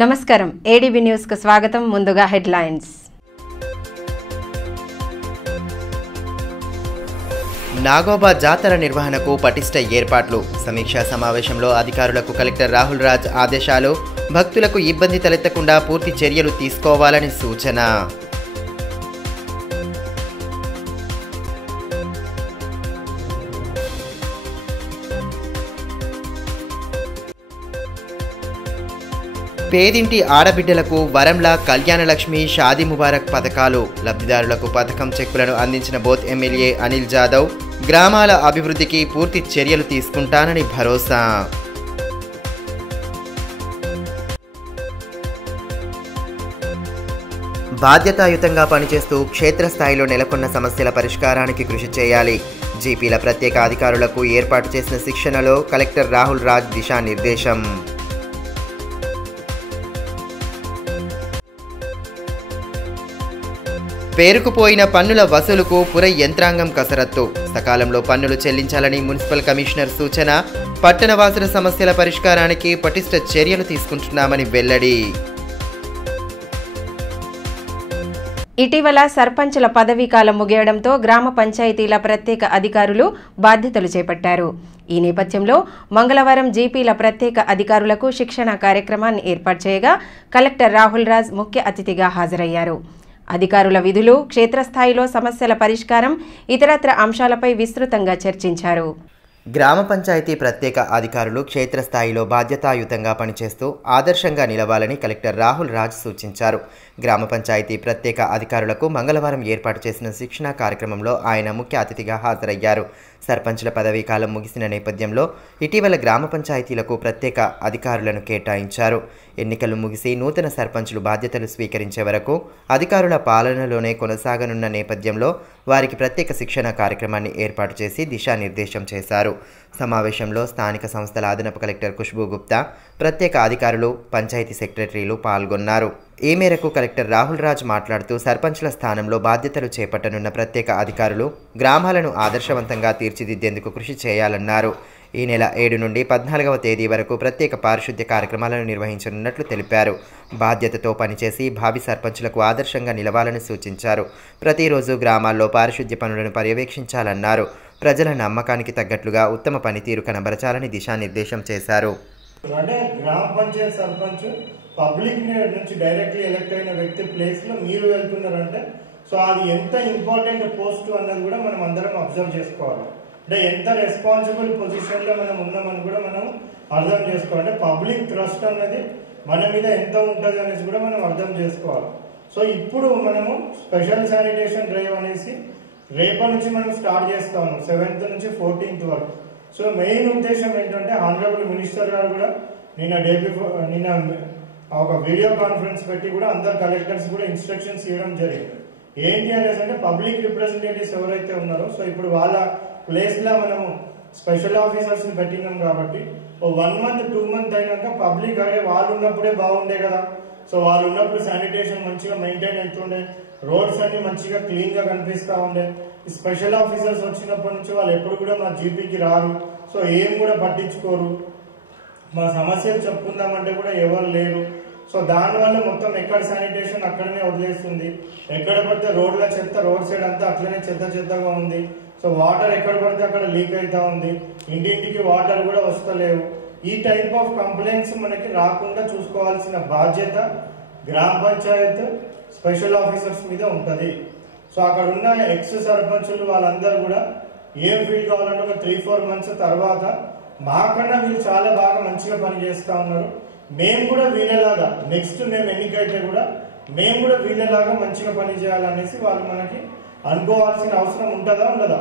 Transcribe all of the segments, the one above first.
నమస్కారం ADB news కు స్వాగతం. ముందుగా హెడ్లైన్స్. నాగోబా జాతర నిర్వహణకు పటిష్ట ఏర్పాట్లు. సమీక్షా సమావేశంలో అధికారులకు కలెక్టర్ రాహుల్ రాజ్ ఆదేశాలు. భక్తులకు ఇబ్బంది తలెత్తకుండా పూర్తి చర్యలు తీసుకోవాలని సూచన. పేదింటి ఆడబిడ్డలకు వరంలా కళ్యాణలక్ష్మి షాదీ ముబారక్ పథకాలు. లబ్ధిదారులకు పథకం చెక్కులను అందించిన బోత్ ఎమ్మెల్యే అనిల్ జాదవ్. గ్రామాల అభివృద్ధికి పూర్తి చర్యలు తీసుకుంటానని భరోసా. బాధ్యతాయుతంగా పనిచేస్తూ క్షేత్రస్థాయిలో నెలకొన్న సమస్యల పరిష్కారానికి కృషి చేయాలి. జీపీల ప్రత్యేక అధికారులకు ఏర్పాటు చేసిన శిక్షణలో కలెక్టర్ రాహుల్ రాజ్ దిశానిర్దేశం. పేరుకుపోయిన పన్నుల వసూలుకు పుర యంత్రాంగం కసరత్తు. సకాలంలో పన్నులు చెల్లించాలని మున్సిపల్ కమిషనర్ సూచన. పట్టణవాసుల సమస్యల పరిష్కారానికి పటిష్ట చర్యలు తీసుకుంటున్నామని వెల్లడి. ఇటీవల సర్పంచుల పదవీకాలం ముగియడంతో గ్రామ పంచాయతీల ప్రత్యేక అధికారులు బాధ్యతలు చేపట్టారు. ఈ నేపథ్యంలో మంగళవారం జీపీల ప్రత్యేక అధికారులకు శిక్షణ కార్యక్రమాన్ని ఏర్పాటు చేయగా కలెక్టర్ రాహుల్ రాజ్ ముఖ్య అతిథిగా హాజరయ్యారు. అధికారుల విధులు, క్షేత్రస్థాయిలో సమస్యల పరిష్కారం, ఇతరత్ర అంశాలపై విస్తృతంగా చర్చించారు. గ్రామ పంచాయతీ ప్రత్యేక అధికారులు క్షేత్రస్థాయిలో బాధ్యతాయుతంగా పనిచేస్తూ ఆదర్శంగా నిలవాలని కలెక్టర్ రాహుల్ రాజ్ సూచించారు. గ్రామ పంచాయతీ ప్రత్యేక అధికారులకు మంగళవారం ఏర్పాటు చేసిన శిక్షణా కార్యక్రమంలో ఆయన ముఖ్య అతిథిగా హాజరయ్యారు. సర్పంచుల పదవీ కాలం ముగిసిన నేపథ్యంలో ఇటీవల గ్రామ పంచాయతీలకు ప్రత్యేక అధికారులను కేటాయించారు. ఎన్నికలు ముగిసి నూతన సర్పంచులు బాధ్యతలు స్వీకరించే వరకు అధికారుల పాలనలోనే కొనసాగనున్న నేపథ్యంలో వారికి ప్రత్యేక శిక్షణ కార్యక్రమాన్ని ఏర్పాటు చేసి దిశానిర్దేశం చేశారు. సమావేశంలో స్థానిక సంస్థల అదనపు కలెక్టర్ ఖుష్బూ గుప్తా, ప్రత్యేక అధికారులు, పంచాయతీ సెక్రటరీలు పాల్గొన్నారు. ఈ మేరకు కలెక్టర్ రాహుల్ రాజ్ మాట్లాడుతూ సర్పంచ్ల స్థానంలో బాధ్యతలు చేపట్టనున్న ప్రత్యేక అధికారులు గ్రామాలను ఆదర్శవంతంగా తీర్చిదిద్దేందుకు కృషి చేయాలన్నారు. ఈ నెల 7 నుండి 14వ తేదీ వరకు ప్రత్యేక పారిశుద్ధ్య కార్యక్రమాలను నిర్వహించనున్నట్లు తెలిపారు. బాధ్యతతో పనిచేసి భావి సర్పంచులకు ఆదర్శంగా నిలవాలని సూచించారు. ప్రతిరోజు గ్రామాల్లో పారిశుద్ధ్య పనులను పర్యవేక్షించాలన్నారు. ప్రజల నమ్మకానికి తగ్గట్లుగా ఉత్తమ పనితీరు కనబరచాలని దిశానిర్దేశం చేశారు. గ్రామ పంచాయతీ సర్పంచ్ పబ్లిక్ నుంచి డైరెక్ట్లీ ఎలక్ట్ అయిన వ్యక్తి ప్లేస్ లో మీరు వెళ్తున్నారంటే సో అది ఎంత ఇంపార్టెంట్ పోస్ట్ అన్నది కూడా మనం అందరం అబ్జర్వ్ చేసుకోవాలి. అంటే ఎంత రెస్పాన్సిబుల్ పొజిషన్ లో మనం ఉన్నామని కూడా మనం అర్థం చేసుకోవాలి. అంటే పబ్లిక్ ట్రస్ట్ అన్నది మన మీద ఎంత ఉంటుంది అనేసి కూడా మనం అర్థం చేసుకోవాలి. సో ఇప్పుడు మనము స్పెషల్ శానిటేషన్ డ్రైవ్ అనేసి రేపటి నుంచి మనం స్టార్ట్ చేస్తా ఉన్నాం, 7th నుంచి 14th వరకు. సో మెయిన్ ఉద్దేశం ఏంటంటే హానరబుల్ మినిస్టర్ గారు కూడా నిన్న ఒక వీడియో కాన్ఫరెన్స్ పెట్టి కూడా అందరు కలెక్టర్స్ కూడా ఇన్స్ట్రక్షన్స్ ఇవ్వడం జరిగింది. ఏంటి అనేసి అంటే పబ్లిక్ రిప్రజెంటేటివ్స్ ఎవరైతే ఉన్నారో సో ఇప్పుడు వాళ్ళ ప్లేస్ లో మనము స్పెషల్ ఆఫీసర్స్ ని పెట్టినాం కాబట్టి 1 month 2 month అయినాక పబ్లిక్ అరే వాళ్ళు ఉన్నప్పుడే బాగుండే కదా, సో వాళ్ళు ఉన్నప్పుడు శానిటేషన్ మంచిగా మెయింటైన్ అవుతుండే, రోడ్స్ అన్ని మంచిగా క్లీన్ గా కనిపిస్తా ఉండే. స్పెషల్ ఆఫీసర్స్ వచ్చినప్పటి నుంచి వాళ్ళు ఎప్పుడు కూడా మా జీపీకి రారు, సో ఏం కూడా పట్టించుకోరు, మా సమస్యలు చెప్పుకుందామంటే కూడా ఎవరు లేరు. సో దానివల్ల మొత్తం ఎక్కడ శానిటేషన్ అక్కడనే వదిలేస్తుంది, ఎక్కడ పడితే రోడ్ల చెత్త రోడ్ సైడ్ అంతా అట్లనే చెత్తగా ఉంది. సో వాటర్ ఎక్కడ పడితే అక్కడ లీక్ అవుతా ఉంది, ఇంటింటికి వాటర్ కూడా వస్తలేవు. ఈ టైప్ ఆఫ్ కంప్లైంట్స్ మనకి రాకుండా చూసుకోవాల్సిన బాధ్యత గ్రామ పంచాయత్ స్పెషల్ ఆఫీసర్స్ మీద ఉంటది. సో అక్కడ ఉన్న ఎక్స్ సర్పంచులు వాళ్ళందరూ కూడా ఏం ఫీల్ కావాలంటే ఒక 3-4 months తర్వాత మాకన్నా వీళ్ళు చాలా బాగా మంచిగా పని చేస్తా ఉన్నారు, మేము కూడా వీళ్ళలాగా నెక్స్ట్ మేము ఎన్నికైతే కూడా మేము కూడా వీళ్ళలాగా మంచిగా పని చేయాలనేసి వాళ్ళు మనకి అనుకోవాల్సిన అవసరం ఉంటుందా ఉండదా.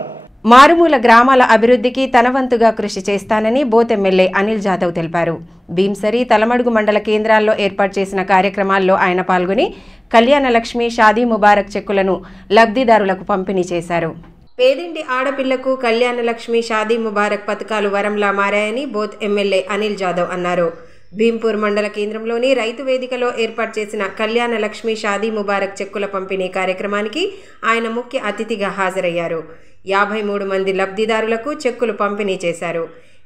మారుమూల గ్రామాల అభివృద్ధికి తన వంతుగా కృషి చేస్తానని బోత్ ఎమ్మెల్యే అనిల్ జాదవ్ తెలిపారు. భీంసరి, తలమడుగు మండల కేంద్రాల్లో ఏర్పాటు చేసిన కార్యక్రమాల్లో ఆయన పాల్గొని కళ్యాణలక్ష్మి షాదీ ముబారక్ చెక్కులను లబ్ధిదారులకు పంపిణీ చేశారు. పేదింటి ఆడపిల్లకు కళ్యాణలక్ష్మి షాదీ ముబారక్ పథకాలు వరంలా మారాయని బోత్ ఎమ్మెల్యే అనిల్ జాదవ్ అన్నారు. భీంపూర్ మండల కేంద్రంలోని రైతు వేదికలో ఏర్పాటు చేసిన కళ్యాణలక్ష్మి షాదీ ముబారక్ చెక్కుల పంపిణీ కార్యక్రమానికి ఆయన ముఖ్య అతిథిగా హాజరయ్యారు. 53 మంది లబ్ధిదారులకు చెక్కులు పంపిణీ చేశారు.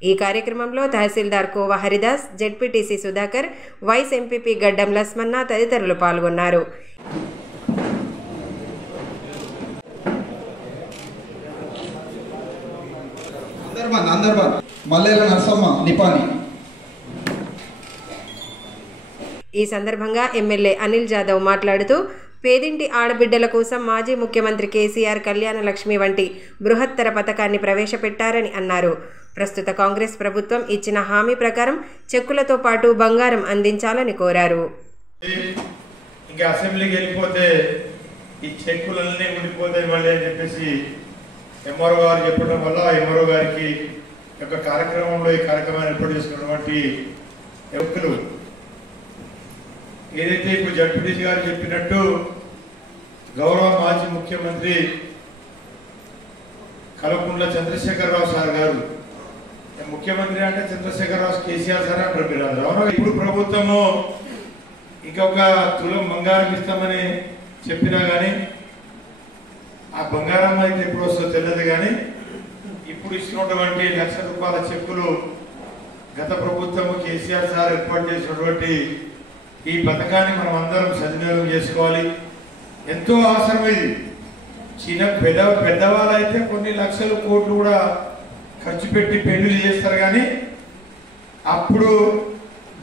ఈ కార్యక్రమంలో tahsildar Kova Haridas, ZPTC Sudhakar, vice MPP Gaddam Lasmanna తదితరులు పాల్గొన్నారు. ఈ సందర్భంగా ఎమ్మెల్యే అనిల్ జాదవ్ మాట్లాడుతూ పేదింటి ఆడబిడ్డల కోసం మాజీ ముఖ్యమంత్రి కేసీఆర్ కళ్యాణ లక్ష్మి వంటి బృహత్తర పథకాన్ని ప్రవేశపెట్టారని అన్నారు. ప్రస్తుత కాంగ్రెస్ ప్రభుత్వం ఇచ్చిన హామీ ప్రకారం చెక్కులతో పాటు బంగారం అందించాలని కోరారు. ఇంకా అసెంబ్లీకి వెళ్ళిపోతే ఈ చెక్కులన్నీ ఉండిపోతాయి మళ్ళీ అని చెప్పేసి ఎంఆర్ఓ గారు చెప్పడం వల్ల ఎంఆర్ఓ గారికి యొక్క కార్యక్రమంలో ఈ కార్యక్రమాన్ని ఏర్పాటు చేసుకున్నటువంటి వ్యక్తులు ఏదైతే ఇప్పుడు జడ్పీటీసీ గారు చెప్పినట్టు గౌరవ మాజీ ముఖ్యమంత్రి కల్వకుంట్ల చంద్రశేఖరరావు సార్ గారు, ముఖ్యమంత్రి అంటే చంద్రశేఖరరావు కేసీఆర్ సార్ అంటారు. ఇప్పుడు ప్రభుత్వము ఇంకొక తులం బంగారం ఇస్తామని చెప్పినా కానీ ఆ బంగారం అయితే ఎప్పుడు వస్తుందో తెలియదు. కానీ ఇప్పుడు ఇస్తున్నటువంటి ₹1,00,000 చెక్కులు గత ప్రభుత్వము కేసీఆర్ సార్ ఏర్పాటు చేసినటువంటి ఈ పథకాన్ని మనం అందరం సద్వినియోగం చేసుకోవాలి. ఎంతో అవసరం ఇది. పెద్దవాళ్ళు అయితే కొన్ని లక్షల కోట్లు కూడా ఖర్చు పెట్టి పెళ్లిళ్ళు చేస్తారు. కానీ అప్పుడు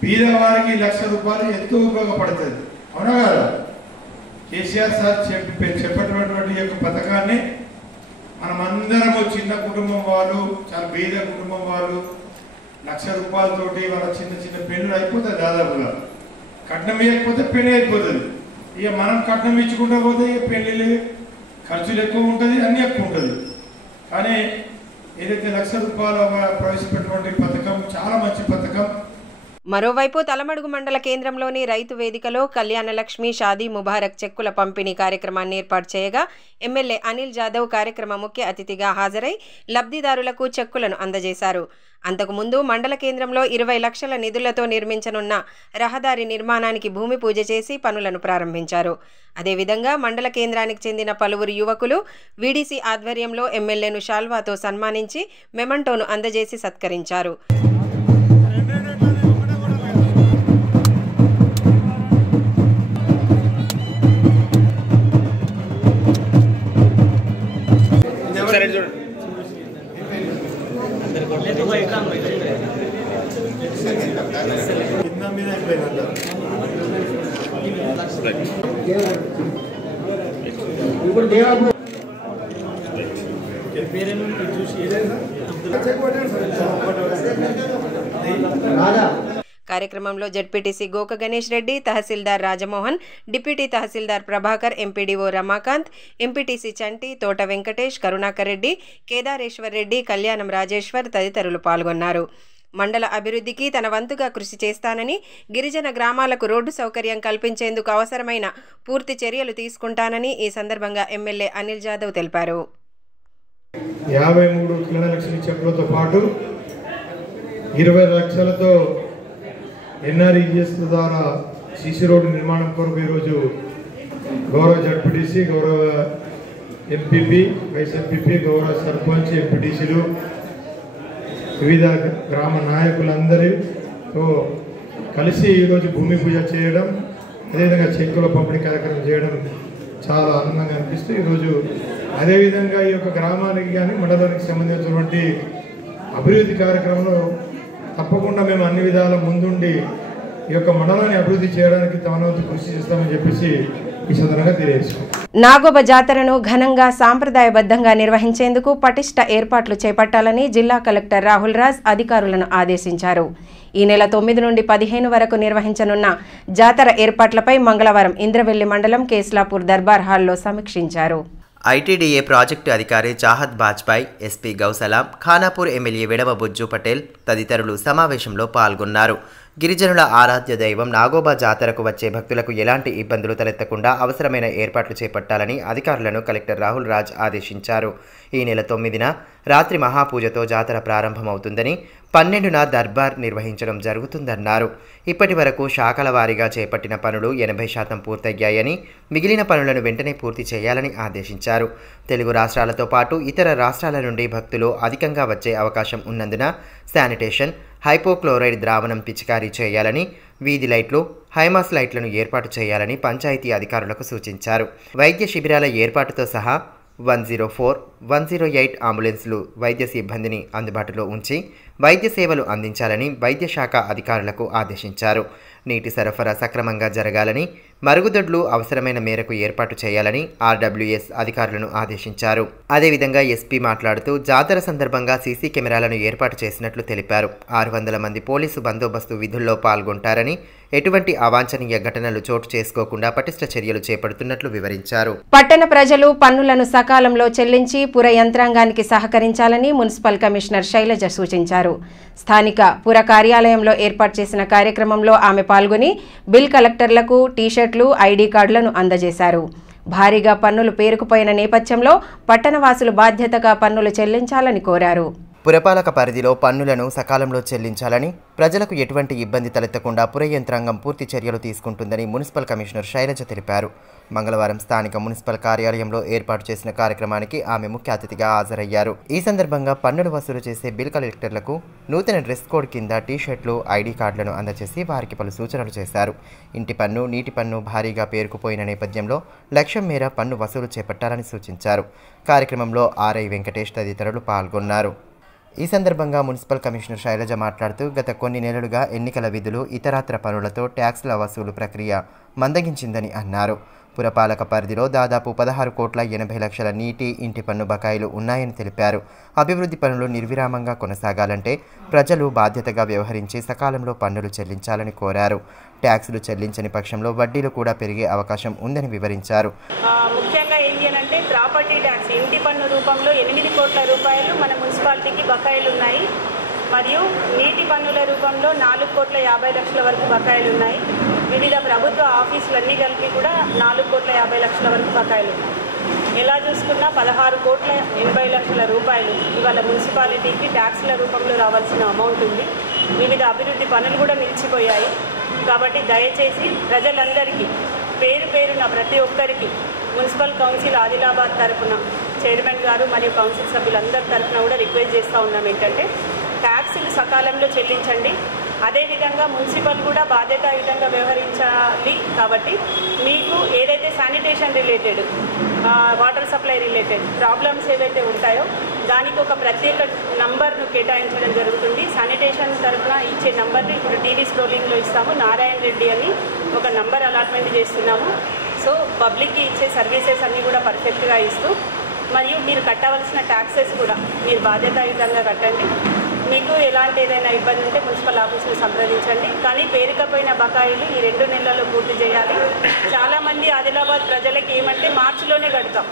బీద వారికి ₹1,00,000 ఎంతో ఉపయోగపడుతుంది. అవునా కదా? కేసీఆర్ సార్ చెప్పినటువంటి యొక్క పథకాన్ని మనమందరము చిన్న కుటుంబం వాళ్ళు, చాలా బీద కుటుంబం వాళ్ళు ₹1,00,000 తోటి వాళ్ళ చిన్న చిన్న పెళ్లి అయిపోతుంది. దాదాపుగా కట్నం ఇవ్వకపోతే పెళ్లి అయిపోతుంది. ఇక మనం కట్నం ఇచ్చుకుంటూ పోతే ఇక పెళ్లి ఖర్చులు ఎక్కువ ఉంటుంది, అన్నీ ఎక్కువ ఉంటుంది. కానీ ఏదైతే ₹1,00,000 ప్రవేశపెట్టినటువంటి పథకం చాలా మంచి పథకం. మరోవైపు తలమడుగు మండల కేంద్రంలోని రైతు వేదికలో కళ్యాణ లక్ష్మి షాదీ ముబారక్ చెక్కుల పంపిణీ కార్యక్రమాన్ని ఏర్పాటు చేయగా ఎమ్మెల్యే అనిల్ జాదవ్ కార్యక్రమ ముఖ్య అతిథిగా హాజరై లబ్ధిదారులకు చెక్కులను అందజేశారు. అంతకుముందు మండల కేంద్రంలో 20 లక్షల నిధులతో నిర్మించనున్న రహదారి నిర్మాణానికి భూమి పూజ చేసి పనులను ప్రారంభించారు. అదేవిధంగా మండల కేంద్రానికి చెందిన పలువురు యువకులు వీడీసీ ఆధ్వర్యంలో ఎమ్మెల్యేను శాల్వాతో సన్మానించి మెమంటోను అందజేసి సత్కరించారు. కార్యక్రమంలో జెడ్పీటీసీ గోక గణేష్ రెడ్డి, తహసీల్దార్ రాజమోహన్, డిప్యూటీ తహసీల్దార్ ప్రభాకర్, ఎంపీడీఓ రమాకాంత్, ఎంపీటీసీ చంటి, తోట వెంకటేష్, కరుణాకర్ రెడ్డి, కేదారేశ్వర్ రెడ్డి, కళ్యాణం రాజేశ్వర్ తదితరులు పాల్గొన్నారు. మండల అభివృద్ధికి తన వంతుగా కృషి చేస్తానని, గిరిజన గ్రామాలకు రోడ్డు సౌకర్యం కల్పించేందుకు అవసరమైన పూర్తి చర్యలు తీసుకుంటానని ఈ సందర్భంగా ఎమ్మెల్యే అనిల్ జాదవ్ తెలిపారు. 53 కళ్యాణ లక్ష్మి చెక్కులతో పాటు 20 లక్షలతో ఎన్ఆర్ఈజిఎస్ ద్వారా సీసీ రోడ్డు నిర్మాణం కొరకు ఈరోజు గౌరవ జడ్పీటీసీ, గౌరవ ఎంపీపీ, వైస్ ఎంపీపీ, గౌరవ సర్పంచ్, ఎంపీటీసీలు, వివిధ గ్రామ నాయకులందరితో కలిసి ఈరోజు భూమి పూజ చేయడం, అదేవిధంగా చెక్కుల పంపిణీ కార్యక్రమం చేయడం చాలా ఆనందంగా అనిపిస్తూ ఈరోజు అదేవిధంగా ఈ యొక్క గ్రామానికి కానీ మండలానికి సంబంధించినటువంటి అభివృద్ధి కార్యక్రమంలో తప్పకుండా మేము అన్ని విధాల ముందుండి ఈ యొక్క మండలాన్ని అభివృద్ధి చేయడానికి తమ వంతు కృషి చేస్తామని చెప్పేసి ఈ సందర్భంగా తెలియజేస్తాం. నాగోబ జాతరను ఘనంగా సాంప్రదాయబద్ధంగా నిర్వహించేందుకు పటిష్ట ఏర్పాట్లు చేపట్టాలని జిల్లా కలెక్టర్ రాహుల్ రాజ్ అధికారులను ఆదేశించారు. ఈ నెల 9 నుండి 15 వరకు నిర్వహించనున్న జాతర ఏర్పాట్లపై మంగళవారం ఇంద్రవెల్లి మండలం కేస్లాపూర్ దర్బార్ హాల్లో సమీక్షించారు. ఐటీడీఏ ప్రాజెక్టు అధికారి చాహద్ బాజ్పాయ్, ఎస్పీ గౌసలాం, ఖానాపూర్ ఎమ్మెల్యే విడవ బుజ్జు పటేల్ తదితరులు సమావేశంలో పాల్గొన్నారు. గిరిజనుల ఆరాధ్య దైవం నాగోబా జాతరకు వచ్చే భక్తులకు ఎలాంటి ఇబ్బందులు తలెత్తకుండా అవసరమైన ఏర్పాట్లు చేపట్టాలని అధికారులను కలెక్టర్ రాహుల్ రాజ్ ఆదేశించారు. ఈ నెల 9న రాత్రి మహాపూజతో జాతర ప్రారంభమవుతుందని, 12న దర్బార్ నిర్వహించడం జరుగుతుందన్నారు. ఇప్పటి వరకు శాఖల వారీగా చేపట్టిన పనులు 80% పూర్తయ్యాయని, మిగిలిన పనులను వెంటనే పూర్తి చేయాలని ఆదేశించారు. తెలుగు రాష్ట్రాలతో పాటు ఇతర రాష్ట్రాల నుండి భక్తులు అధికంగా వచ్చే అవకాశం ఉన్నందున శానిటేషన్, హైపోక్లోరైడ్ ద్రావణం పిచికారీ చేయాలని, వీధి లైట్లు, హైమాస్ లైట్లను ఏర్పాటు చేయాలని పంచాయతీ అధికారులకు సూచించారు. వైద్య శిబిరాల ఏర్పాటుతో సహా 104, 108 అంబులెన్స్లు వైద్య సిబ్బందిని అందుబాటులో ఉంచి వైద్య సేవలు అందించాలని వైద్య శాఖ అధికారులకు ఆదేశించారు. నీటి సరఫరా సక్రమంగా జరగాలని, మరుగుదొడ్లు అవసరమైన మేరకు ఏర్పాటు చేయాలని ఆర్డబ్ల్యూఎస్ అధికారులను ఆదేశించారు. అదేవిధంగా ఎస్పీ మాట్లాడుతూ జాతర సందర్భంగా సీసీ కెమెరాలను ఏర్పాటు చేసినట్లు తెలిపారు. 600 మంది పోలీసు బందోబస్తు విధుల్లో పాల్గొంటారని, ఎటువంటి అవాంఛనీయ ఘటనలు చోటు చేసుకోకుండా పటిష్ట చర్యలు చేపడుతున్నట్లు వివరించారు. పట్టణ ప్రజలు పన్నులను సకాలంలో చెల్లించి పుర యంత్రాంగానికి సహకరించాలని మున్సిపల్ కమిషనర్ శైలజ సూచించారు. స్థానిక పుర కార్యాలయంలో ఏర్పాటు చేసిన కార్యక్రమంలో ఆమె పాల్గొని బిల్ కలెక్టర్లకు టీషర్ట్లు, ఐడి కార్డులను అందజేశారు. భారీగా పన్నులు పేరుకుపోయిన నేపథ్యంలో పట్టణవాసులు బాధ్యతగా పన్నులు చెల్లించాలని కోరారు. పురపాలక పరిధిలో పన్నులను సకాలంలో చెల్లించాలని, ప్రజలకు ఎటువంటి ఇబ్బంది తలెత్తకుండా పుర యంత్రాంగం పూర్తి చర్యలు తీసుకుంటుందని మున్సిపల్ కమిషనర్ శైలజ తెలిపారు. మంగళవారం స్థానిక మున్సిపల్ కార్యాలయంలో ఏర్పాటు చేసిన కార్యక్రమానికి ఆమె ముఖ్య అతిథిగా హాజరయ్యారు. ఈ సందర్భంగా పన్నులు వసూలు చేసే బిల్ కలెక్టర్లకు నూతన డ్రెస్ కోడ్ కింద టీషర్ట్లు, ఐడి కార్డులను అందజేసి వారికి పలు సూచనలు చేశారు. ఇంటి పన్ను, నీటి పన్ను భారీగా పేరుకుపోయిన నేపథ్యంలో లక్ష్యం మేర పన్ను వసూలు చేపట్టాలని సూచించారు. కార్యక్రమంలో ఆర్ఐ వెంకటేష్ తదితరులు పాల్గొన్నారు. ఈ సందర్భంగా మున్సిపల్ కమిషనర్ శైలజ మాట్లాడుతూ గత కొన్ని నెలలుగా ఎన్నికల విధులు, ఇతరత్ర పనులతో ట్యాక్స్ల వసూలు ప్రక్రియ మందగించిందని అన్నారు. పురపాలక పరిధిలో దాదాపు 16,80,00,000 నీటి, ఇంటి పన్ను బకాయిలు ఉన్నాయని తెలిపారు. అభివృద్ధి పనులు నిర్విరామంగా కొనసాగాలంటే ప్రజలు బాధ్యతగా వ్యవహరించి సకాలంలో పన్నులు చెల్లించాలని కోరారు. ట్యాక్సులు చెల్లించని పక్షంలో వడ్డీలు కూడా పెరిగే అవకాశం ఉందని వివరించారు. ముఖ్యంగా ఏంటి అంటే ప్రాపర్టీ ట్యాక్స్, ఇంటి పన్ను రూపంలో 8 కోట్ల రూపాయలు మన మున్సిపాలిటీకి బకాయిలు ఉన్నాయి. మరియు నీటి పన్నుల రూపంలో 4,50,00,000 వరకు బకాయిలు ఉన్నాయి. వివిధ ప్రభుత్వ ఆఫీసులన్నీ కలిపి కూడా 4,50,00,000 వరకు బకాయిలు ఉన్నాయి. ఎలా చూసుకున్నా 16,80,00,000 రూపాయలు ఇవాళ మున్సిపాలిటీకి ట్యాక్స్ల రూపంలో రావాల్సిన అమౌంట్ ఉంది. వివిధ అభివృద్ధి పనులు కూడా నిలిచిపోయాయి. కాబట్టి దయచేసి ప్రజలందరికీ పేరున ప్రతి ఒక్కరికి మున్సిపల్ కౌన్సిల్ ఆదిలాబాద్ తరఫున చైర్మన్ గారు మరియు కౌన్సిల్ సభ్యులందరి తరఫున కూడా రిక్వెస్ట్ చేస్తూ ఉన్నాం ఏంటంటే ట్యాక్సులు సకాలంలో చెల్లించండి. అదేవిధంగా మున్సిపల్ కూడా బాధ్యతాయుతంగా వ్యవహరించాలి. కాబట్టి మీకు ఏదైతే sanitation related, water supply related problems ఏవైతే ఉంటాయో దానికి ఒక ప్రత్యేక నంబర్ను కేటాయించడం జరుగుతుంది. శానిటేషన్ తరఫున ఇచ్చే నంబర్ని ఇప్పుడు టీవీ స్క్రోలింగ్లో ఇస్తాము. నారాయణ రెడ్డి అని ఒక నంబర్ అలాట్మెంట్ చేస్తున్నాము. సో పబ్లిక్కి ఇచ్చే సర్వీసెస్ అన్నీ కూడా పర్ఫెక్ట్గా ఇస్తూ, మరియు మీరు కట్టవలసిన ట్యాక్సెస్ కూడా మీరు బాధ్యతాయుతంగా కట్టండి. మీకు ఎలాంటి ఏదైనా ఇబ్బంది ఉంటే మున్సిపల్ ఆఫీసులు సంప్రదించండి. కానీ పేరుకపోయిన బకాయిలు ఈ 2 నెలల్లో పూర్తి చేయాలి. చాలామంది ఆదిలాబాద్ ప్రజలకి ఏమంటే మార్చిలోనే కడతాం.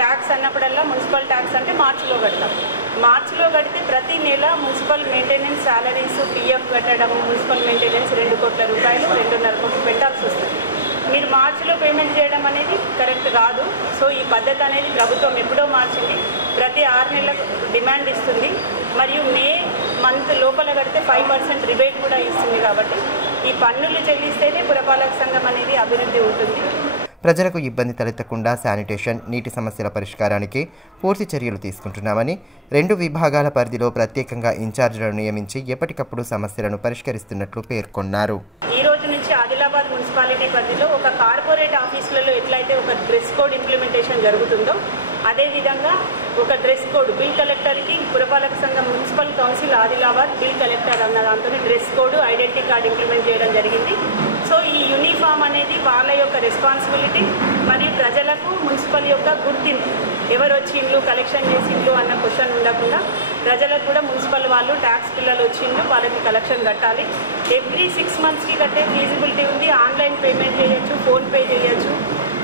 ట్యాక్స్ అన్నప్పుడల్లా మున్సిపల్ ట్యాక్స్ అంటే మార్చిలో కడతాం. మార్చిలో కడితే ప్రతి నెల మున్సిపల్ మెయింటెనెన్స్ శాలరీస్, పిఎఫ్ కట్టడం, మున్సిపల్ మెయింటెనెన్స్ 2 కోట్ల రూపాయలు, 2.5 కోట్లు పెట్టాల్సి వస్తుంది. మీరు మార్చిలో పేమెంట్ చేయడం అనేది కరెక్ట్ కాదు. సో ఈ పద్ధతి అనేది ప్రభుత్వం ఎప్పుడో మార్చింది. ప్రతి 6 నెలలకు డిమాండ్ ఇస్తుంది. మరియు మే మంత్ లోపల కడితే 5% రిబేట్ కూడా ఇస్తుంది. కాబట్టి ఈ పన్నులు చెల్లిస్తేనే పురపాలక సంఘం అనేది అభివృద్ధి ఉంటుంది. ప్రజలకు ఇబ్బంది తలెత్తకుండా శానిటేషన్, నీటి సమస్యల పరిష్కారానికి పూర్తి చర్యలు తీసుకుంటున్నామని, 2 విభాగాల పరిధిలో ప్రత్యేకంగా ఇన్ఛార్జీలను నియమించి ఎప్పటికప్పుడు సమస్యలను పరిష్కరిస్తున్నట్లు పేర్కొన్నారు. ఈ రోజు నుంచి ఆదిలాబాద్ మున్సిపాలిటీ పరిధిలో ఒక కార్పొరేట్ ఆఫీసులలో ఎట్లయితే ఒక డ్రెస్ కోడ్ ఇంప్లిమెంటేషన్ జరుగుతుందో అదేవిధంగా ఒక డ్రెస్ కోడ్ బిల్ కలెక్టర్కి పురపాలక సంఘం municipal council Adilabad bill collector అన్న దాంతో dress code, identity card implement చేయడం జరిగింది. సో ఈ యూనిఫామ్ అనేది వాళ్ళ యొక్క రెస్పాన్సిబిలిటీ మరియు ప్రజలకు మున్సిపల్ యొక్క గుర్తింపు. ఎవరు వచ్చిండ్లు, కలెక్షన్ చేసిండ్లు అన్న క్వశ్చన్ ఉండకుండా ప్రజలకు కూడా మున్సిపల్ వాళ్ళు ట్యాక్స్ పిల్లలు వచ్చిండ్లు, వాళ్ళకి కలెక్షన్ కట్టాలి. ఎవ్రీ 6 monthsకి కట్టే ఫీజిబిలిటీ ఉంది. ఆన్లైన్ పేమెంట్ చేయొచ్చు, ఫోన్పే చేయొచ్చు.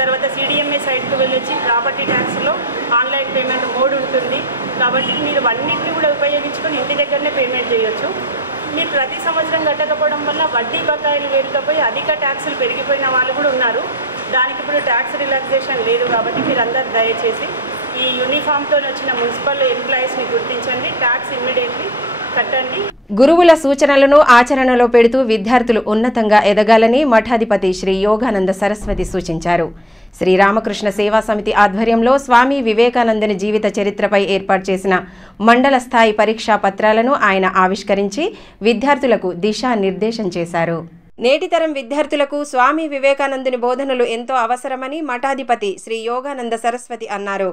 తర్వాత సిడిఎంఏ సైట్కి వెళ్ళొచ్చి ప్రాపర్టీ ట్యాక్స్లో ఆన్లైన్ పేమెంట్ మోడ్ ఉంటుంది. కాబట్టి మీరు అన్నింటినీ కూడా ఉపయోగించుకొని ఇంటి దగ్గరనే పేమెంట్ చేయొచ్చు. మీరు ప్రతి సంవత్సరం కట్టకపోవడం వల్ల వడ్డీ బకాయిలు పెరిగిపోయి అధిక ట్యాక్సులు పెరిగిపోయిన వాళ్ళు కూడా ఉన్నారు. దానికి ఇప్పుడు ట్యాక్స్ రిలాక్సేషన్ లేదు కాబట్టి మీరందరూ దయచేసి ఈ యూనిఫామ్తో వచ్చిన మున్సిపల్ ఎంప్లాయీస్ని గుర్తించండి, ట్యాక్స్ ఇమ్మీడియట్లీ కట్టండి. గురువుల సూచనలను ఆచరణలో పెడుతూ విద్యార్థులు ఉన్నతంగా ఎదగాలని మఠాధిపతి శ్రీ యోగానంద సరస్వతి సూచించారు. శ్రీరామకృష్ణ సేవా సమితి ఆధ్వర్యంలో స్వామి వివేకానందుని జీవిత చరిత్రపై ఏర్పాటు చేసిన మండల స్థాయి పరీక్షా పత్రాలను ఆయన ఆవిష్కరించి విద్యార్థులకు దిశానిర్దేశం చేశారు. నేటి తరం విద్యార్థులకు స్వామి వివేకానందుని బోధనలు ఎంతో అవసరమని మఠాధిపతి శ్రీ యోగానంద సరస్వతి అన్నారు.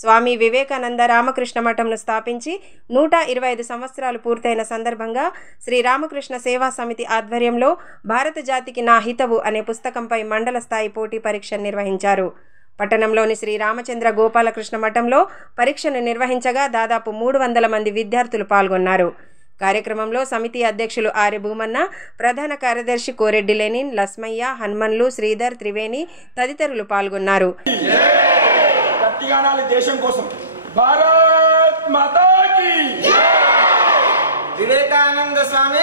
స్వామి వివేకానంద రామకృష్ణ మఠంను స్థాపించి 125 సంవత్సరాలు పూర్తయిన సందర్భంగా శ్రీరామకృష్ణ సేవా సమితి ఆధ్వర్యంలో భారత జాతికి నా హితవు అనే పుస్తకంపై మండల స్థాయి పోటీ పరీక్ష నిర్వహించారు. పట్టణంలోని శ్రీ రామచంద్ర గోపాలకృష్ణ మఠంలో పరీక్షను నిర్వహించగా దాదాపు 300 మంది విద్యార్థులు పాల్గొన్నారు. కార్యక్రమంలో సమితి అధ్యక్షులు ఆర్య భూమన్న, ప్రధాన కార్యదర్శి కోరెడ్డి లెనిన్, లస్మయ్య, హనుమన్లు, శ్రీధర్, త్రివేణి తదితరులు పాల్గొన్నారు. దేశం కోసం భారత్ మాతా కీ జై. వివేకానంద స్వామి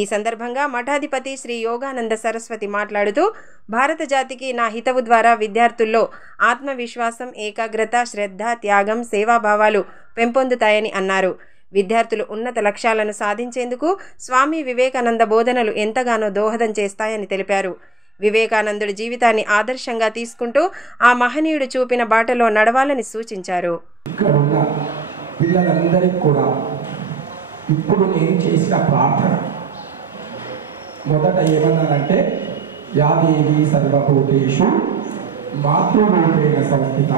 ఈ సందర్భంగా మఠాధిపతి శ్రీ యోగానంద సరస్వతి మాట్లాడుతూ భారత జాతికి నా హితవు ద్వారా విద్యార్థుల్లో ఆత్మవిశ్వాసం, ఏకాగ్రత, శ్రద్ధ, త్యాగం, సేవాభావాలు పెంపొందుతాయని అన్నారు. విద్యార్థులు ఉన్నత లక్ష్యాలను సాధించేందుకు స్వామి వివేకానంద బోధనలు ఎంతగానో దోహదం చేస్తాయని తెలిపారు. వివేకానందుడి జీవితాన్ని ఆదర్శంగా తీసుకుంటూ ఆ మహనీయుడు చూపిన బాటలో నడవాలని సూచించారు. పిల్లలందరికీ కూడా ఇప్పుడు నేను చేసిన ప్రార్థన మొదట ఏమన్నానంటే, యాదేవి సర్వభూతేషు మాతృరూపేణ సంస్థిత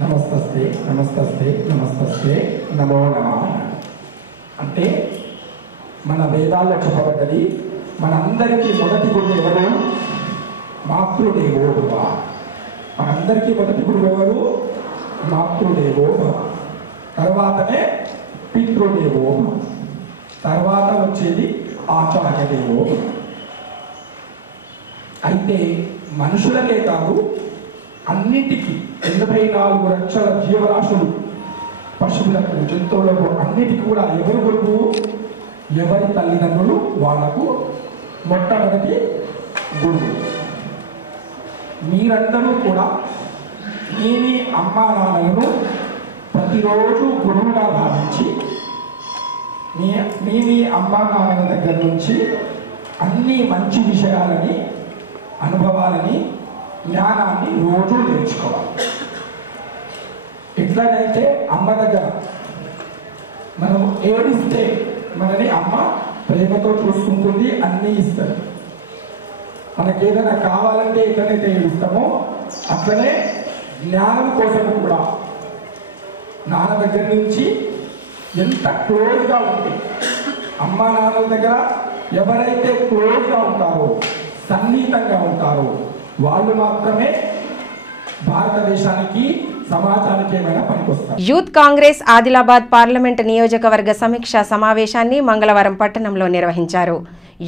నమస్తస్తే నమస్తస్తే నమస్తస్తే నమో నమః. అంటే మన వేదాల్లో చెప్పబడ్డది, మనందరికీ మొదటి గురువు ఎవరు? మాతృదేవో భవ. మనందరికీ మొదటి గురువు ఎవరు? మాతృదేవో భవ. తర్వాతనే పితృదేవో భవ. తర్వాత వచ్చేది ఆచార్యదేవో భవ. అయితే మనుషులకే కాదు, అన్నిటికీ 84 లక్షల జీవరాశులు, పశువులకు, జంతువులకు అన్నిటికీ కూడా ఎవరు గురువు? ఎవరి తల్లిదండ్రులు వాళ్లకు మొట్టమొదటి గురువు. మీరందరూ కూడా మీ అమ్మా నాన్నలను ప్రతిరోజు గురువుగా భావించి మీ అమ్మా నాన్నల దగ్గర నుంచి అన్ని మంచి విషయాలని, అనుభవాలని, జ్ఞానాన్ని రోజు నేర్చుకోవాలి. ఎట్లాగైతే అమ్మ దగ్గర మనం ఏడిస్తే మనని అమ్మ ప్రేమతో చూసుకుంటుంది, అన్నీ ఇస్తుంది. మనకేదైనా కావాలంటే ఎట్లనైతే ఏడుస్తామో అట్లనే జ్ఞానం కోసం కూడా నాన్న దగ్గర నుంచి ఎంత క్లోజ్గా ఉంటే, అమ్మ నాన్నల దగ్గర ఎవరైతే క్లోజ్గా ఉంటారో, సన్నిహితంగా ఉంటారో వాళ్ళు మాత్రమే భారతదేశానికి, సమాజానికి ఏమైనా పనికొస్తారు. యూత్ కాంగ్రెస్ ఆదిలాబాద్ పార్లమెంట్ నియోజకవర్గ సమీక్షా సమావేశాన్ని మంగళవారం పట్టణంలో నిర్వహించారు.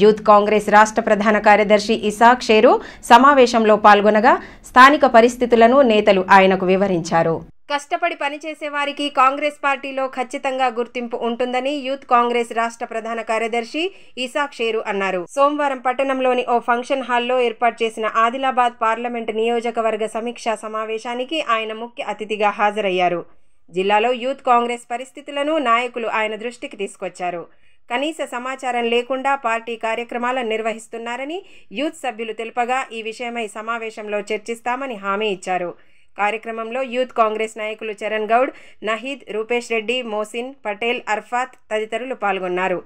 యూత్ కాంగ్రెస్ రాష్ట్ర ప్రధాన కార్యదర్శి ఇసాక్ షేరు సమావేశంలో పాల్గొనగా స్థానిక పరిస్థితులను నేతలు ఆయనకు వివరించారు. కష్టపడి పనిచేసే వారికి కాంగ్రెస్ పార్టీలో ఖచ్చితంగా గుర్తింపు ఉంటుందని యూత్ కాంగ్రెస్ రాష్ట్ర ప్రధాన కార్యదర్శి ఇసాక్ షేరు అన్నారు. సోమవారం పట్టణంలోని ఓ ఫంక్షన్ హాల్లో ఏర్పాటు చేసిన ఆదిలాబాద్ పార్లమెంట్ నియోజకవర్గ సమీక్షా సమావేశానికి ఆయన ముఖ్య అతిథిగా హాజరయ్యారు. జిల్లాలో యూత్ కాంగ్రెస్ పరిస్థితులను నాయకులు ఆయన దృష్టికి తీసుకొచ్చారు. కనీస సమాచారం లేకుండా పార్టీ కార్యక్రమాలను నిర్వహిస్తున్నారని యూత్ సభ్యులు తెలుపగా ఈ విషయమై సమావేశంలో చర్చిస్తామని హామీ ఇచ్చారు. కార్యక్రమంలో యూత్ కాంగ్రెస్ నాయకులు చరణ్ గౌడ్, నహీద్, రూపేష్ రెడ్డి, మోసిన్, పటేల్, అర్ఫాత్ తదితరులు పాల్గొన్నారు.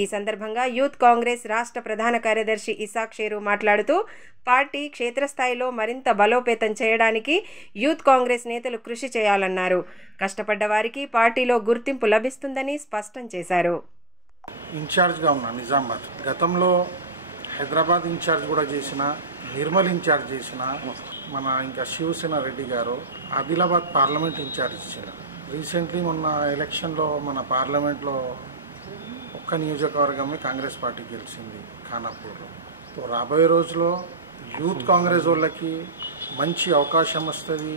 ఈ సందర్భంగా యూత్ కాంగ్రెస్ రాష్ట్ర ప్రధాన కార్యదర్శి ఇసాక్ షేరు మాట్లాడుతూ పార్టీ క్షేత్రస్థాయిలో మరింత బలోపేతం చేయడానికి యూత్ కాంగ్రెస్ నేతలు కృషి చేయాలన్నారు. కష్టపడ్డ వారికి పార్టీలో గుర్తింపు లభిస్తుందని స్పష్టం చేశారు. ఇన్ఛార్జ్గా ఉన్నా నిజామాబాద్, గతంలో హైదరాబాద్ ఇన్ఛార్జ్ కూడా చేసిన, నిర్మల్ ఇన్ఛార్జ్ చేసిన, మన ఇంకా శివసేన రెడ్డి గారు ఆదిలాబాద్ పార్లమెంట్ ఇన్ఛార్జ్ ఇచ్చిన. రీసెంట్లీ మొన్న ఎలక్షన్లో మన పార్లమెంట్లో ఒక్క నియోజకవర్గమే కాంగ్రెస్ పార్టీ గెలిచింది, ఖానాపూర్లో. రాబోయే రోజుల్లో యూత్ కాంగ్రెస్ వాళ్ళకి మంచి అవకాశం వస్తుంది.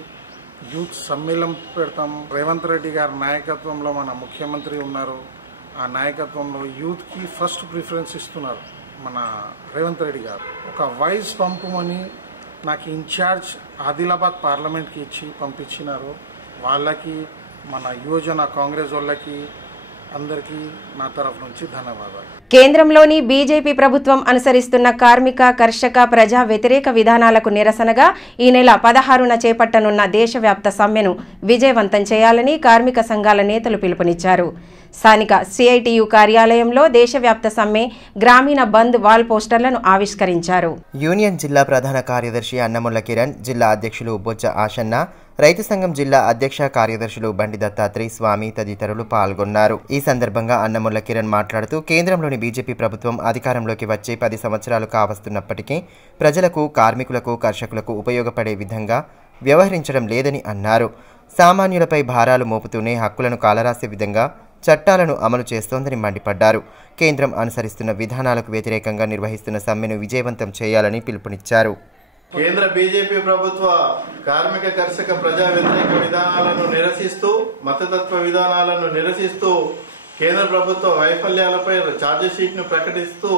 యూత్ సమ్మేళనం పెడతాం. రేవంత్ రెడ్డి గారి నాయకత్వంలో మన ముఖ్యమంత్రి ఉన్నారు. ఆ నాయకత్వంలో యూత్కి ఫస్ట్ ప్రిఫరెన్స్ ఇస్తున్నారు మన రేవంత్ రెడ్డి గారు. ఒక వాయిస్ పంపమని నాకు ఇన్ఛార్జ్ ఆదిలాబాద్ పార్లమెంట్కి ఇచ్చి పంపించినారు. వాళ్ళకి మన యువజన కాంగ్రెస్ వాళ్ళకి అందరికీ నా తరఫు నుంచి ధన్యవాదాలు. కేంద్రంలోని బీజేపీ ప్రభుత్వం అనుసరిస్తున్న కార్మిక, కర్షక, ప్రజా వ్యతిరేక విధానాలకు నిరసనగా ఈ నెల 16న చేపట్టనున్న దేశవ్యాప్త సమ్మెను విజయవంతం చేయాలని కార్మిక సంఘాల నేతలు పిలుపునిచ్చారు. స్థానిక సిఐటియు కార్యాలయంలో దేశవ్యాప్త సమ్మె, గ్రామీణ బంద్ వాల్ పోస్టర్లను ఆవిష్కరించారు. యూనియన్ జిల్లా ప్రధాన కార్యదర్శి అన్నముల కిరణ్, జిల్లా అధ్యక్షులు బొజ్జ ఆశన్న, రైతు సంఘం జిల్లా అధ్యక్ష కార్యదర్శులు బండి దత్తాత్రేయ స్వామి తదితరులు పాల్గొన్నారు. ఈ సందర్భంగా అన్నముల కిరణ్ మాట్లాడుతూ కేంద్రంలోని బీజేపీ ప్రభుత్వం అధికారంలోకి వచ్చి 10 సంవత్సరాలు కావస్తున్నప్పటికీ ప్రజలకు, కార్మికులకు, కర్షకులకు ఉపయోగపడే విధంగా వ్యవహరించడం లేదని అన్నారు. సామాన్యులపై భారాలు మోపుతూనే హక్కులను కాలరాసే విధంగా చట్టాలను అమలు చేస్తోందని మండిపడ్డారు. కేంద్రం అనుసరిస్తున్న విధానాలకు వ్యతిరేకంగా నిర్వహిస్తున్న సమ్మెను విజయవంతం చేయాలని పిలుపునిచ్చారు. కేంద్ర బీజేపీ ప్రభుత్వ కార్మిక, కర్షక, ప్రజా వ్యతిరేక విధానాలను నిరసిస్తూ, మతతత్వ విధానాలను నిరసిస్తూ కేంద్ర ప్రభుత్వ వైఫల్యాలపై ఛార్జిషీట్ను ప్రకటిస్తూ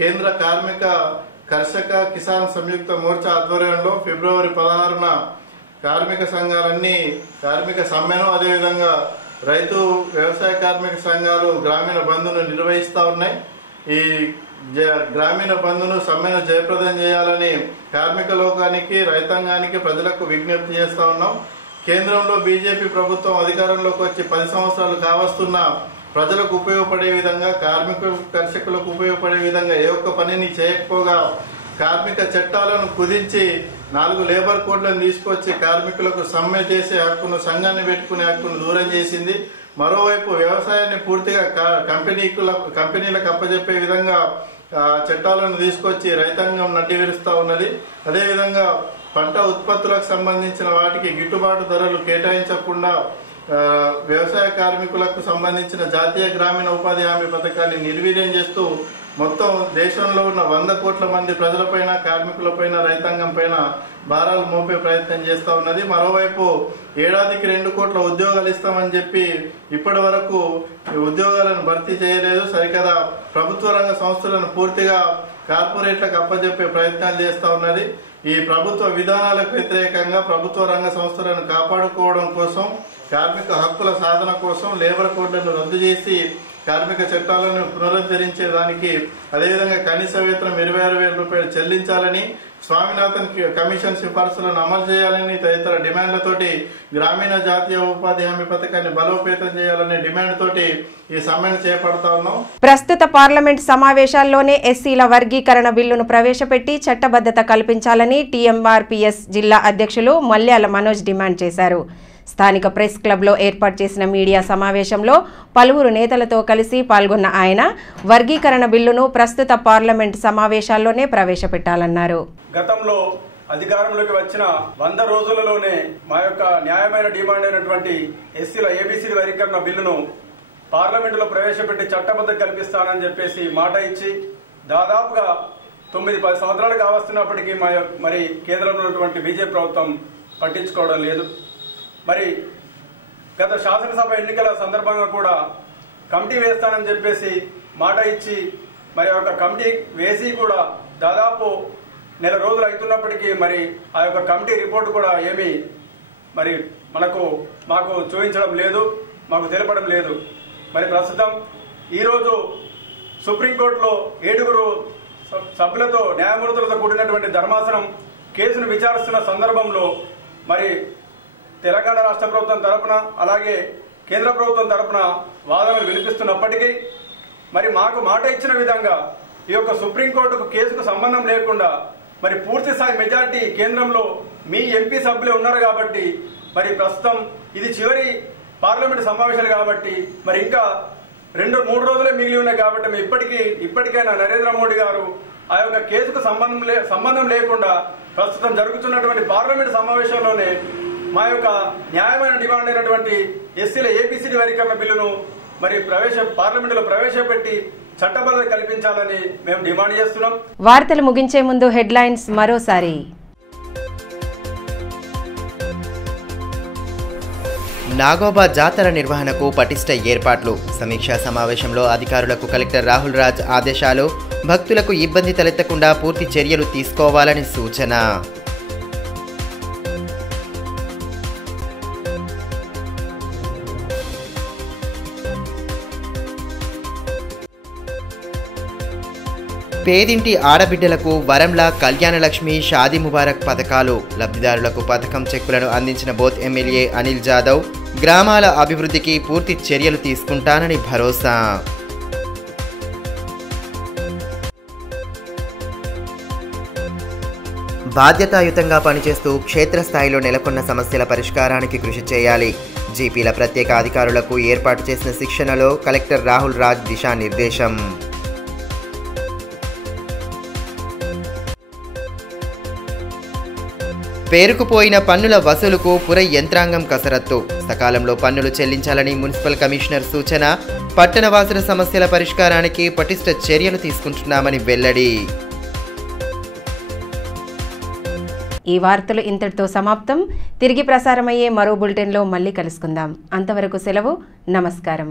కేంద్ర కార్మిక, కర్షక, కిసాన్ సంయుక్త మోర్చా ఆధ్వర్యంలో ఫిబ్రవరి 16న కార్మిక సంఘాలన్నీ కార్మిక సమ్మెను, అదేవిధంగా రైతు వ్యవసాయ కార్మిక సంఘాలు గ్రామీణ బంద్ను నిర్వహిస్తూ ఉన్నాయి. ఈ గ్రామీణ బంద్ను, సమ్మెను జయప్రదం చేయాలని కార్మిక లోకానికి, రైతాంగానికి, ప్రజలకు విజ్ఞప్తి చేస్తా ఉన్నాం. కేంద్రంలో బీజేపీ ప్రభుత్వం అధికారంలోకి వచ్చి 10 సంవత్సరాలు కావస్తున్న ప్రజలకు ఉపయోగపడే విధంగా, కార్మికులు, కర్షకులకు ఉపయోగపడే విధంగా ఏ ఒక్క పనిని చేయకపోగా కార్మిక చట్టాలను కుదించి 4 లేబర్ కోడ్లను తీసుకొచ్చి కార్మికులకు సమ్మె చేసే హక్కును, సంఘాన్ని పెట్టుకునే హక్కును దూరం చేసింది. మరోవైపు వ్యవసాయాన్ని పూర్తిగా కంపెనీలకు అప్పజెప్పే విధంగా చట్టాలను తీసుకొచ్చి రైతాంగం నడ్డి విరుస్తా ఉన్నది. అదేవిధంగా పంట ఉత్పత్తులకు సంబంధించిన వాటికి గిట్టుబాటు ధరలు కేటాయించకుండా వ్యవసాయ కార్మికులకు సంబంధించిన జాతీయ గ్రామీణ ఉపాధి హామీ పథకాన్ని నిర్వీర్యం చేస్తూ మొత్తం దేశంలో ఉన్న 100 కోట్ల మంది ప్రజలపైన, కార్మికులపైన, రైతాంగం పైన భారాలు మోపే ప్రయత్నం చేస్తా ఉన్నది. మరోవైపు ఏడాదికి 2 కోట్ల ఉద్యోగాలు ఇస్తామని చెప్పి ఇప్పటి వరకు ఉద్యోగాలను భర్తీ చేయలేదు. సరికదా ప్రభుత్వ రంగ సంస్థలను పూర్తిగా కార్పొరేట్లకు అప్పజెప్పే ప్రయత్నాలు చేస్తా ఉన్నది. ఈ ప్రభుత్వ విధానాలకు వ్యతిరేకంగా ప్రభుత్వ రంగ సంస్థలను కాపాడుకోవడం కోసం, కార్మిక హక్కుల సాధన కోసం లేబర్ కోడ్లను రద్దు చేసి కార్మిక చట్టాలను పునరుద్ధరించేదానికి, అదేవిధంగా కనీస వేతనం 26,000 రూపాయలు చెల్లించాలని, స్వామినాథన్ కమిషన్ సిఫార్సులను అమలు చేయాలని తదితర డిమాండ్లతోటి గ్రామీణ జాతీయ ఉపాధి హామీ పథకాన్ని బలోపేతం చేయాలనే డిమాండ్ తోటి ఈ సమ్మెను చేపడతా ఉన్నాం. ప్రస్తుత పార్లమెంట్ సమావేశాల్లోనే ఎస్సీల వర్గీకరణ బిల్లును ప్రవేశపెట్టి చట్టబద్ధత కల్పించాలని టీఎంఆర్పీఎస్ జిల్లా అధ్యక్షులు మల్యాల మనోజ్ డిమాండ్ చేశారు. స్థానిక ప్రెస్ క్లబ్లో ఏర్పాటు చేసిన మీడియా సమావేశంలో పలువురు నేతలతో కలిసి పాల్గొన్న ఆయన వర్గీకరణ బిల్లును ప్రస్తుత పార్లమెంట్ సమావేశాల్లోనే ప్రవేశపెట్టాలన్నారు. గతంలో అధికారంలోకి వచ్చిన 100 రోజులలోనే మా యొక్క న్యాయమైన డిమాండ్ అయినటువంటి ఎస్సీల ఏబీసీ వర్గీకరణ బిల్లును పార్లమెంటులో ప్రవేశపెట్టి చట్టబద్ధత కల్పిస్తానని చెప్పేసి మాట ఇచ్చి దాదాపుగా 9-10 సంవత్సరాలు కావస్తున్నప్పటికీ మరి కేంద్రంలో ఉన్నటువంటి బీజేపీ ప్రభుత్వం పట్టించుకోవడం లేదు. మరి గత శాసనసభ ఎన్నికల సందర్భంగా కూడా కమిటీ వేస్తానని చెప్పేసి మాట ఇచ్చి మరి ఒక కమిటీ వేసి కూడా దాదాపు 1 నెల రోజులు అవుతున్నప్పటికీ మరి ఆ యొక్క కమిటీ రిపోర్ట్ కూడా ఏమీ మరి మాకు చూపించడం లేదు, మాకు తెలపడం లేదు. మరి ప్రస్తుతం ఈరోజు సుప్రీంకోర్టులో 7 సభ్యులతో, న్యాయమూర్తులతో కూడినటువంటి ధర్మాసనం కేసును విచారిస్తున్న సందర్భంలో మరి తెలంగాణ రాష్ట్ర ప్రభుత్వం తరపున, అలాగే కేంద్ర ప్రభుత్వం తరపున వాదనలు వినిపిస్తున్నప్పటికీ మరి మాకు మాట ఇచ్చిన విధంగా ఈ యొక్క సుప్రీంకోర్టుకు కేసుకు సంబంధం లేకుండా మరి పూర్తి స్థాయి మెజార్టీ కేంద్రంలో మీ ఎంపీ సభ్యులే ఉన్నారు కాబట్టి మరి ప్రస్తుతం ఇది చివరి పార్లమెంటు సమావేశాలు కాబట్టి మరి ఇంకా 2-3 రోజులే మిగిలి ఉన్నాయి కాబట్టి మేము ఇప్పటికైనా నరేంద్ర మోడీ గారు ఆ యొక్క కేసుకు సంబంధం లేకుండా ప్రస్తుతం జరుగుతున్నటువంటి పార్లమెంటు సమావేశంలోనే మా యొక్క న్యాయమైన డిమాండ్ అయినటువంటి ఎస్సీల ఏబీసీ వర్గీకరణ బిల్లును మరి పార్లమెంటులో ప్రవేశపెట్టి చట్టబద్ధత కల్పించాలని మేము డిమాండ్ చేస్తున్నాం. వార్తలు ముగించే ముందు హెడ్లైన్స్ మరోసారి. నాగోబా జాతర నిర్వహణకు పటిష్ట ఏర్పాట్లు. సమీక్షా సమావేశంలో అధికారులకు కలెక్టర్ రాహుల్ రాజ్ ఆదేశాలు. భక్తులకు ఇబ్బంది తలెత్తకుండా పూర్తి చర్యలు తీసుకోవాలని సూచన. పేదింటి ఆడబిడ్డలకు వరంలా కళ్యాణలక్ష్మి షాదీ ముబారక్ పథకాలు. లబ్ధిదారులకు పథకం చెక్కులను అందించిన బోత్ ఎమ్మెల్యే అనిల్ జాదవ్. గ్రామాల అభివృద్ధికి పూర్తి చర్యలు తీసుకుంటానని భరోసా. బాధ్యతాయుతంగా పనిచేస్తూ క్షేత్రస్థాయిలో నెలకొన్న సమస్యల పరిష్కారానికి కృషి చేయాలి. జీపీల ప్రత్యేక అధికారులకు ఏర్పాటు చేసిన శిక్షణలో కలెక్టర్ రాహుల్ రాజ్ దిశానిర్దేశం. పేరుకుపోయిన పన్నుల వసూలుకు పుర యంత్రాంగం కసరత్తు. సకాలంలో పన్నులు చెల్లించాలని మున్సిపల్ కమిషనర్ సూచన. పట్టణవాసుల సమస్యల పరిష్కారానికి పటిష్ట చర్యలు తీసుకుంటున్నామని వెల్లడి. ఈ వార్తలు ఇంతటితో సమాప్తం. తిరిగి ప్రసారమయ్యే మరో బులెటిన్లో మళ్ళీ కలుసుకుందాం. అంతవరకు సెలవు. నమస్కారం.